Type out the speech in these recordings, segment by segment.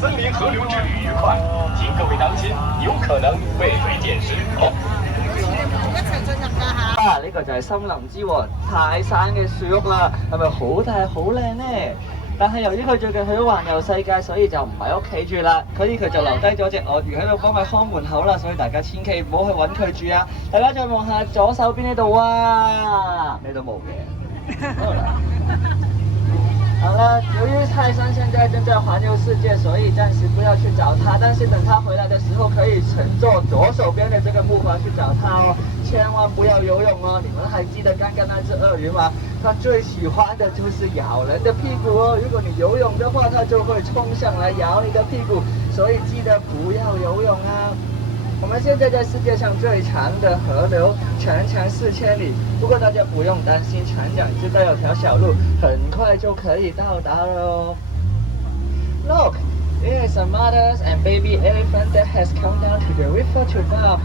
森林河流之旅愉快，请各位当心，有可能被水溅湿。呢個就係森林之王泰山嘅樹屋啦，係咪好大好靚呢？但係由於佢最近去咗環遊世界，所以就唔喺屋企住啦。所以佢就留低咗隻鱷魚喺度幫佢看門口啦。所以大家千祈唔好去揾佢住啊！大家再望下左手邊呢度啊，呢度冇嘅。好了，由于泰山现在正在环游世界，所以暂时不要去找他。但是等他回来的时候，可以乘坐左手边的这个木筏去找他哦。千万不要游泳哦！你们还记得刚刚那只鳄鱼吗？它最喜欢的就是咬人的屁股哦。如果你游泳的话，它就会冲上来咬你的屁股，所以记得不要游泳啊。我们现在在世界上最长的河流，全长4000里。不过大家不用担心，船长知道有条小路，很快就可以到达了哦。Look, there is a mother and baby elephant that has come down to the river to bath.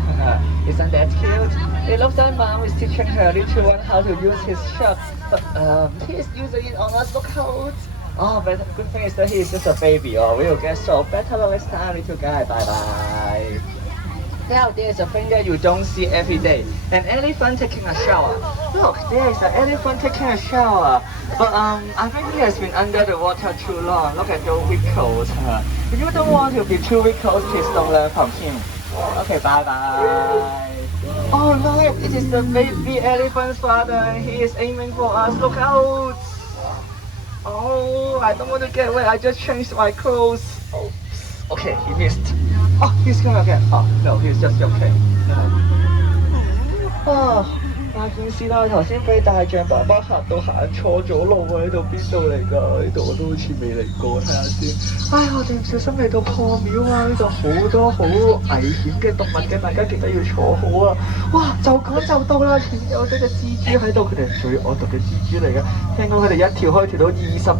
Isn't that cute? It looks like mom is teaching her little one how to use his shark, but he is using it on us. Look out! Oh, but the good thing is that he is just a baby. Oh, we will get so better next time, little guy. Bye bye. Now there's a thing that you don't see every day. An elephant taking a shower. Look, there is an elephant taking a shower. But I think he has been under the water too long. Look at those wrinkles. If you don't want to be too wrinkles, please don't learn from him. Okay, bye bye. Oh look, it is the baby elephant's father and he is aiming for us. Look out. Oh, I don't want to get wet. I just changed my clothes. Oh, okay, he missed. Oh, he's coming again. Oh, no, he's just joking. 啊，大件事啦！頭先俾大象爸爸嚇到行錯咗路啊！呢度邊度嚟㗎？呢度我都好似未嚟過，睇下先。唉，我哋唔小心嚟到破廟啊！呢度好多好危險嘅動物嘅，大家記得要坐好啊！哇，就講就到啦！前面有隻蜘蛛喺度，佢哋係最惡毒嘅蜘蛛嚟嘅。聽講佢哋一跳可以跳到20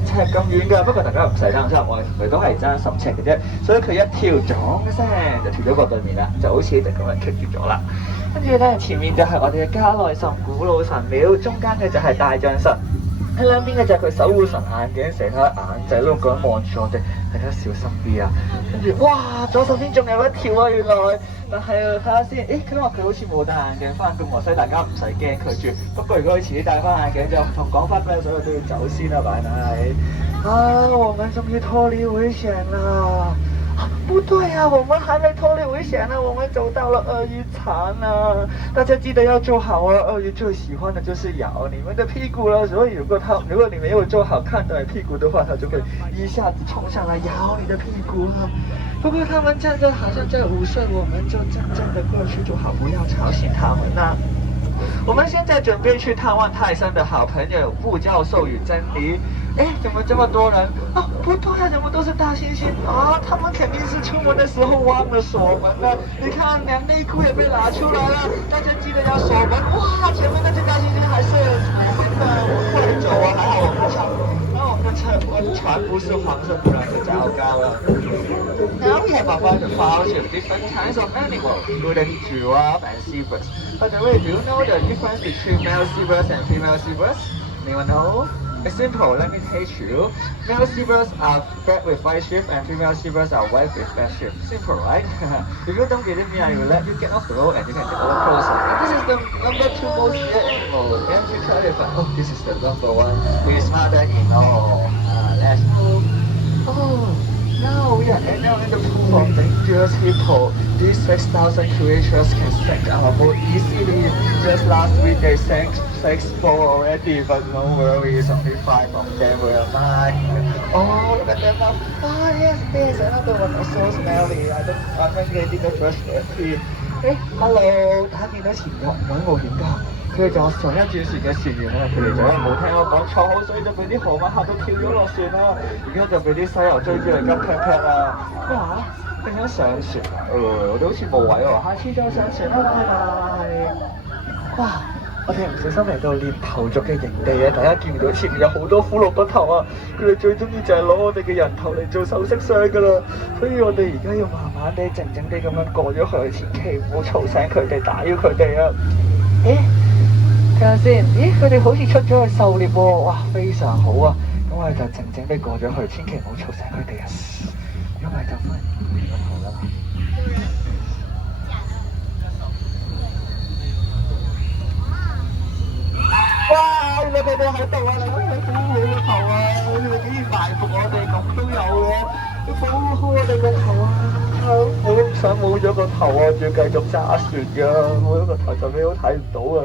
尺咁遠㗎。不過大家唔使擔心，我哋都係爭10尺嘅啫，所以佢一跳，撞一聲就跳咗過對面啦，就好似呢隻咁樣棘住咗啦。跟住咧，前面就係我哋嘅加內什古老神廟，中間嘅就係大象神，喺兩邊嘅就係佢守護神眼鏡蛇，睇下眼仔都咁望住我哋，大家小心啲啊！跟住哇，左手邊仲有一條啊，原來，但係睇下先，佢話佢好似冇戴眼鏡翻工喎，所以大家唔使驚佢住。不過如果佢遲啲戴翻眼鏡就同講翻咩，所有都要走先啦，拜拜。啊，我們終於脫離危險啦！不對啊，我們還沒脫離危險呢，我們走到了鱷魚場呢。大家記得要做好啊，鱷魚最喜歡的就是咬你們的屁股了，所以如果你沒有做好看到你屁股的話，它就會一下子衝上來咬你的屁股啊。不過他們站着好像在午睡，我們就靜靜的過去就好，不要吵醒他們啦。我們現在準備去探望泰山的好朋友副教授與珍妮。怎麼這麼多人啊？不對啊，怎麼都是大猩猩啊？他們肯定是出門的時候忘了鎖門了。你看，連內褲也被拿出來了。大家記得要鎖門。哇，前面那隻大猩猩還是我們的快走啊！還好我們的船不是黃色，不然就糟糕了。Now we have about 12 different kinds of animals, including giraffe and zebras. By the way, do you know the difference between male zebras and female zebras? Anyone know? It's simple, let me teach you. Male zebras are black with white strip and female zebras are white with black strip. Simple, right? If you don't believe me, I will let you get off the road and you can take a look closer. This is the number 2 most rare animal, African elephant. Oh, this is the number 1. With mother-in-law. Let's go. Oh, now we are entering the pool of dangerous hippo. These 6,000 creatures can sink our boat easily. Just last week they sank 6 boats already, but no worries, only 5 of them were mine. Oh, look at them now. Ah, yes, there's another one so smelly. I'm not getting the first entry. Hello， 大家見到前面有冇險㗎？佢哋就上一轉船嘅船員咧，佢哋就冇聽我講錯好，所以就俾啲河馬嚇到跳咗落船啦。而家就俾啲西遊追住嚟急劈劈啦。咩話？定咗上船啊？我哋好似冇位喎，下次再上船啦，拜拜。哇！我哋唔小心嚟到獵頭族嘅營地啊！大家見唔到前面有好多骷髏骨頭啊！佢哋最中意就係攞我哋嘅人頭嚟做首飾箱㗎啦，所以我哋而家要慢慢地、靜靜地咁樣過咗去，千祈唔好嘈醒佢哋，打擾佢哋啊！睇下先，佢哋好似出咗去狩獵喎，哇，非常好啊！咁我哋就靜靜地過咗去，千祈唔好嘈醒佢哋啊！因為就翻嚟個頭啦。哇！你哋喺度啊！你保護我個頭啊！你哋竟然埋伏我哋咁都有嘅，你保護我哋個頭啊！我都唔想冇咗個頭啊，仲要繼續揸船㗎，冇咗個頭就咩都睇唔到啊！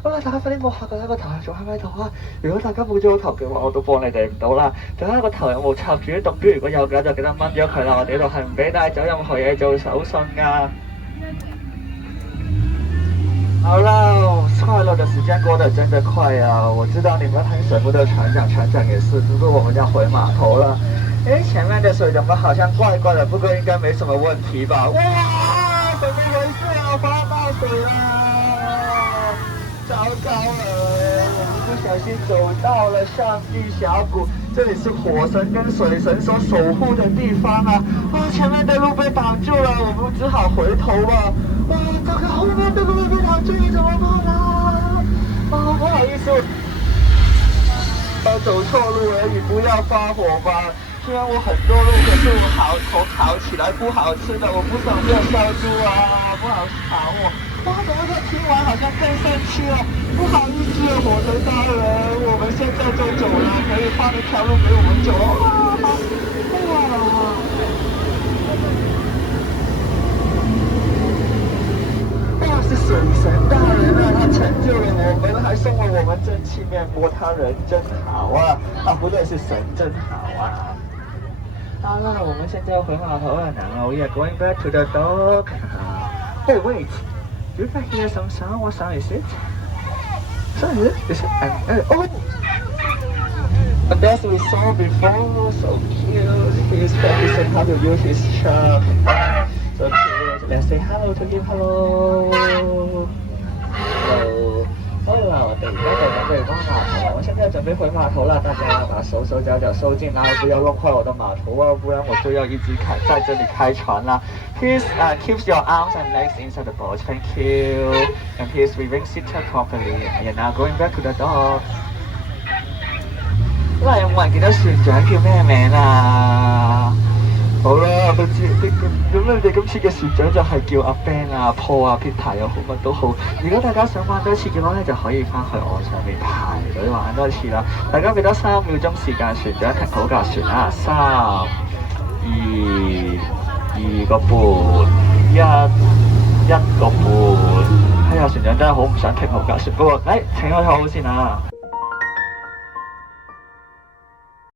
好啦，大家快啲望下個頭仲喺唔喺度啊！如果大家冇咗個頭嘅話，我都幫你哋唔到啦。睇下個頭有冇插住啲毒標，如果有嘅就記得掹咗佢啦。我哋呢度係唔俾帶走任何嘢做手信㗎。好了，快樂的時間過得真的快啊！我知道你們很捨不得船長，船長也是，不過我們要回碼頭了。誒，前面的水怎麼好像怪怪的？不過應該沒什麼問題吧？哇，怎麼回事啊？發大水了！糟糕了，我們不小心走到了上帝峽谷，這裡是火神跟水神所守護的地方啊！前面的路被擋住了，我們只好回頭吧。哇，糟糕，後面的路被擋住，怎麼辦啊？不好意思，我走錯路而已，不要發火吧。雖然我很多路，可是我烤起來不好吃的，我不想變燒豬啊，不好烤我。哇，怎麼說聽完好像更生氣了？不好意思，火神大人，我們現在就走了，可以換一條路給我們走。哇，是水神大人啊，他成就了我們，還送了我們蒸汽面膜，他人真好啊！不對，是神真好啊！好了，我們現在要回碼頭了。Now we are going back to the dock. Oh wait, you can hear some sound. What sound is it? Sorry, is it? Oh, as we saw before, so cute. He's practicing how to use his shark. So cute. Let's say hello to him. Hello. Hello. 好啦，我哋而家就準備翻碼頭啦。我現在準備回碼頭啦，大家要把手手腳腳收進來，不要弄壞我的碼頭啊，不然我就要一直在這裡開船啦。Please keep your arms and legs inside the boat. Thank you. And please remain seated properly. And now going back to the dock. 嗱，有冇人記得船長叫咩名啊？好啦，都知咁你哋今次嘅船長就係叫阿 Ben 啊、Paul 啊、Peter 又好乜都好。如果大家想玩多次嘅話咧，就可以翻去岸上面排隊玩多次啦。大家俾多3秒鐘時間船長停好架船啦，3、2、2個半、1個半。哎呀，船長真係好唔想停好架船，不過請我坐好先啊。